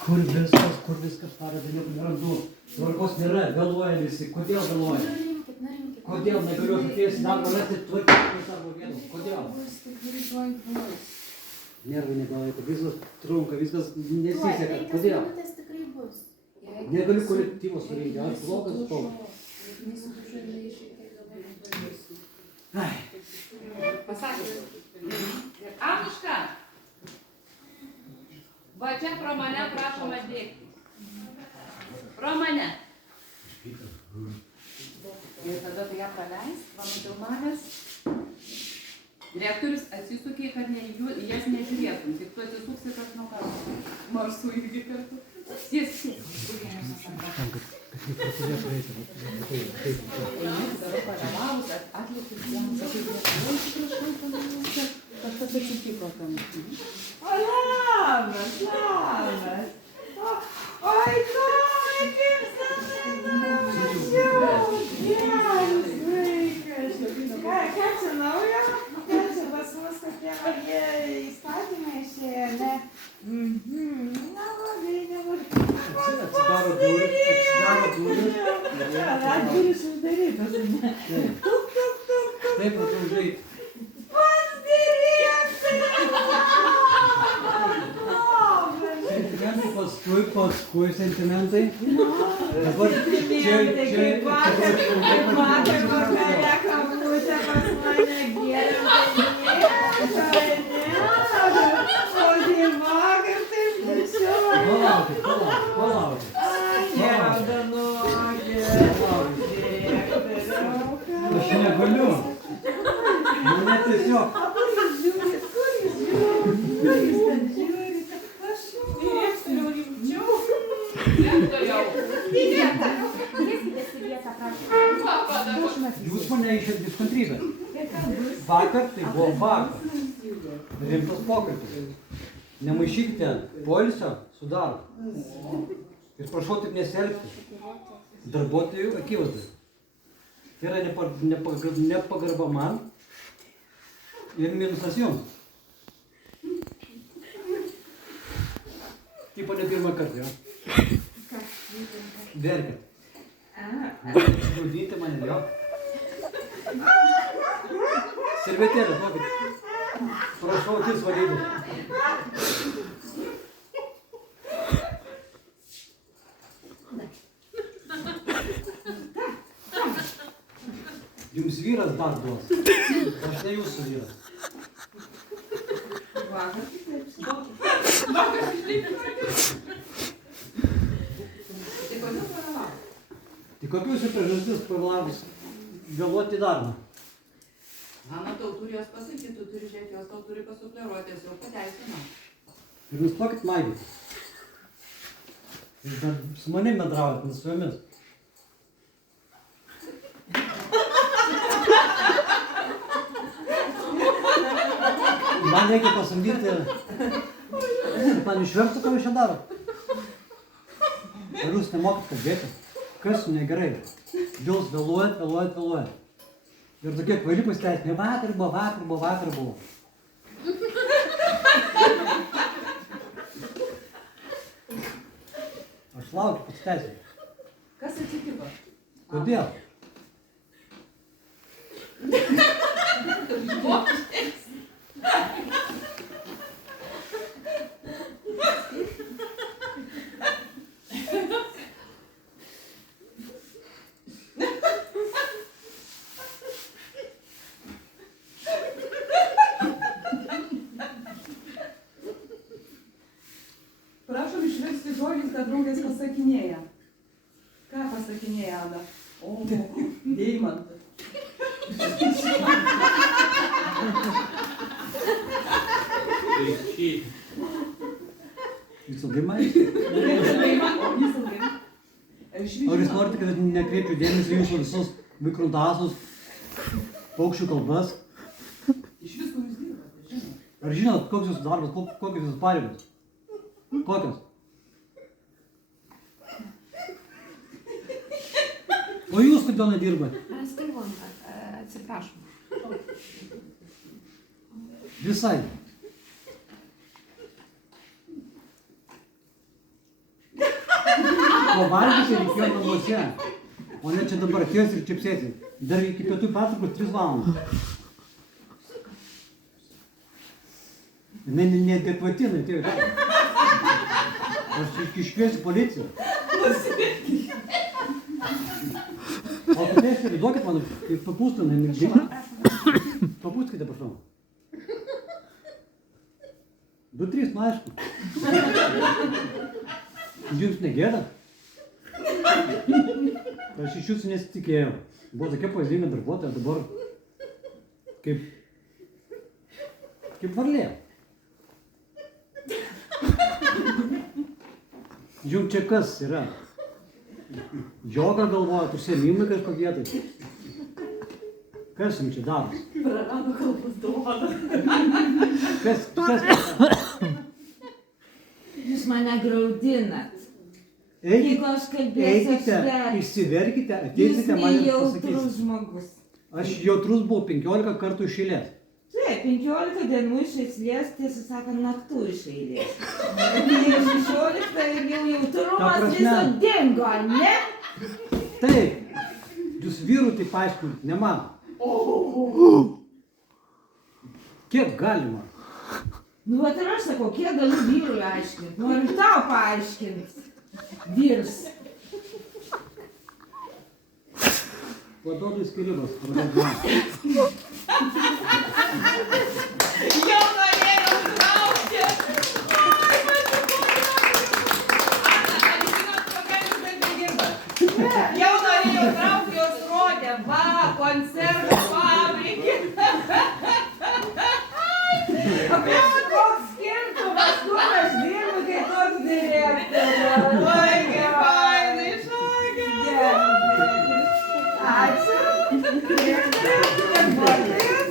Kur viskas paradė, nerandu. Tvarkos nėra, vėluoja visi. Kodėl vėluoja? Nerimkit. Kodėl negaliu atėjęs į darbą rasti tvarkyti savo vietos? Kodėl? Bus. Nervai nebelaiko, viskas trunka, viskas nesiseka. Kodėl? Minutės tikrai bus. Negaliu kolektyvo surinkti, aš blogas toks. Ai. Pasakė. Anuška, va čia pro mane prašoma dėkti. Pro mane. Ir tada tu ją paleis, vanudilmanės. Direktorius atsisukė, kad jas nežiūrėtum. Tik tu atsisuksi, kad nuo kartu. Marsu irgi kartu. Sėsk. Kažkas atsitiko tam. O, labas. Oi, kaip sanamačiau. Geras vaikas. Ką čia naujo? Ką čia pas mus tokie vagie įstatymai išėjo, ne? Neblogai. Atsidaro durys. Durys uždarytos. Tuk. Taip, užeit. Pats Sentimentai, paskui sentimentai. Dabar čia vakar vakare kabutė pas mane gėrė. O tai vakar taip nešiojo. Palaukit. Aš negaliu. Mane tiesiog. Jūs mane išėt diskantrybės. Vakar tai buvo vakar. Rimtas pokalbis. Nemaišykite poilsio su darbu. Ir prašau taip nesielgti. Darbuotojų akivaizdai. Tai yra nepagarba man ir minusas jums. Tipo ne pirmą kartą, jo. Verkit. Žudyti mane, jo. Servetėlę, duokit. Prašau akis valyti. Jums vyras dar duos. Aš ne jūsų vyras. Tai kokių jūsų priežastis pavėlavus vėluoti darbą? Matau, turi jos pasakyti, tu turi žiūrėti, jos tau turi pasufleruoti, jos jau pateisino. Ir nustokit maigyti. Jūs dar su manim bendraujat, ne su jumis. Man reikia pasamdyti, man išvertų, ką jūs čia darot. Ar jūs nemokat kalbėti? Kas negerai? Jūs vėluojat. Ir tokie kvaili pasiteisiniai, vakar buvo. Aš laukiu pasiteisinimų. Kas atsitiko? Kodėl? Prašom išversti žodžius, kad draugės pasakinėja. Ką pasakinėja, Ana? O, deimantas. Jūs ilgai maistė? Ar jūs norite, kad nekreipčiau dėmesį jūsų visus mikrodasus, paukščių kalbas? Iš visko jūs dirbate, žinot. Ar žinot, koks jūsų darbas, kokios jūsų pareigos? Kokios? O jūs kodėl nedirbat? Mes dirbom, atsiprašom. Visai. pavalgyti reikėjo namuose. O ne čia dabar atėjus ir čipsėti. Dar iki pietų pertraukos 3 valandas. Jinai neadekvati, jinai atėjo. Aš iškviesiu policiją. O tu duokit man, kaip papūstų, nemirgdinį. Papūskite, prašau. 2-3, nu aišku. Jums negėda? Aš iš jūsų nesitikėjau. Buvo tokia pavyzdinga darbuotoja, dabar kaip varlė. Jums čia kas yra? Joga galvojat, užsiėmimai kažkokie tai. Kas jums čia daros? Prarado kalbos dovaną. Kas? Jūs mane graudinat. Jeigu aš kalbėsiu, Eikite, aš verksiu. išsiverkite, Jūs ateisite man ir nejautrus pasakysit. žmogus. Aš jautrus buvau 15 kartų iš eilės. Taip, 15 dienų iš eilės, tiesą sakant, naktų iš eilės. Ir 16 ir jau jautrumas Ta prasme- viso dingo, ne? Taip, jūs vyrų tai paaiškinat, ne man. Kiek galima? Nu, vat ir aš sakau, kiek galiu vyrui aiškinti? Noriu tau paaiškinti. Vyrs. Vadovų skyrybos. Pradėdama. Jau norėjau traukti. Jau norėjau traukti, jos rodė, va, konservų fabrikė. Koks skirtumas, kur aš dirbu, kai toks direktorius. Oi, kaip fainai, šakė. Ačiū. Direktorius, darbuotojas.